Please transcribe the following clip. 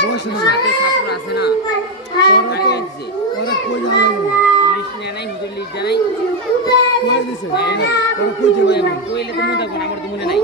সাথে ছাত্র আছে না লিস্ট নেয় নাই হুজুর লিস্ট দেয় নাই কইলে তো মনে থাকবো না আমার তো মনে নাই